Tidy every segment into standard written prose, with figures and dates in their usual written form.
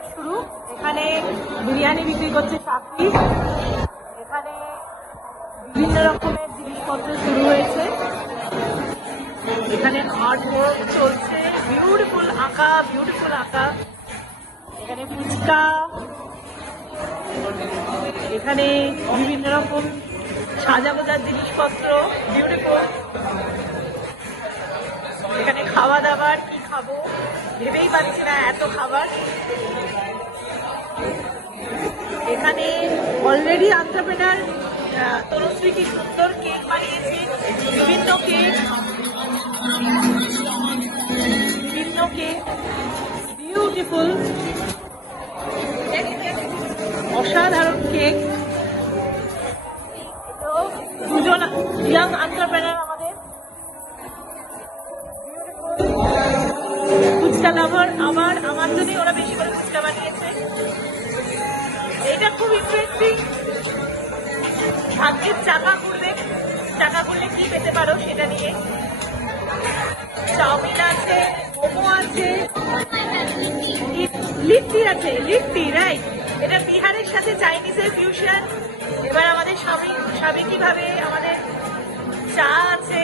Counter শুরু। এখানে বিরিয়ানি বিক্রি করছে সাথী। এখানে বিভিন্ন রকমের জিনিসপত্র শুরু হয়েছে। এখানে আর্ট ওয়ার্ক চলছে, বিউটিফুল আঁকা, বিউটিফুল আঁকা। এখানে ফুচকা, এখানে বিভিন্ন রকম সাজা গোজার জিনিসপত্র, বিউটিফুল। এখানে খাওয়া দাবার, কি খাবো ভেবেই পাচ্ছি না, এত খাবার। এখানে অলরেডি এন্টারপ্রেনার তনুশ্রী কি সুন্দর কেক বানিয়েছে, বিভিন্ন কেক, বিউটিফুল, অসাধারণ কেক। তো দুজন ইয়াং এন্টারপ্রেনার আমাদের, ফুচকা লাভার। আবার আমার জন্যই ওরা বেশি করে ফুচকা বানিয়েছে। এটা খুব ইন্টারেস্টিং। ভাগ্যের চাকা করলে কি পেতে পারো সেটা নিয়ে। চাউমিন আছে, মোমো আছে, লিট্টি আছে, লিট্টি রাইট। এটা বিহারের সাথে চাইনিজের ফিউশন। এবার আমাদের স্বামী কিভাবে, আমাদের চা আছে,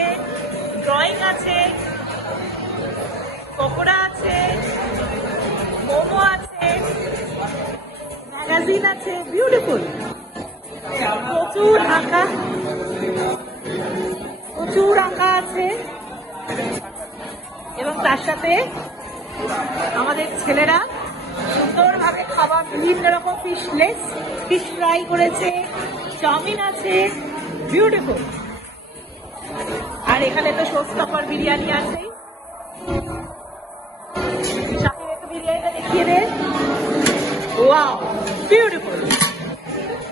ড্রয়িং আছে, পকোড়া আছে, মোমো আছে, ম্যাগাজিন আছে, বিউটিফুল। প্রচুর আঁকা আছে। এবং তার সাথে আমাদের ছেলেরা সুন্দরভাবে খাবার, বিভিন্ন রকম ফিশ ফ্রাই করেছে, চাউমিন আছে, বিউটিফুল। আর এখানে তো শোস্টপার বিরিয়ানি আছে। শাকিব একটু বিরিয়ানিটা দেখিয়ে দে। Wow, beautiful.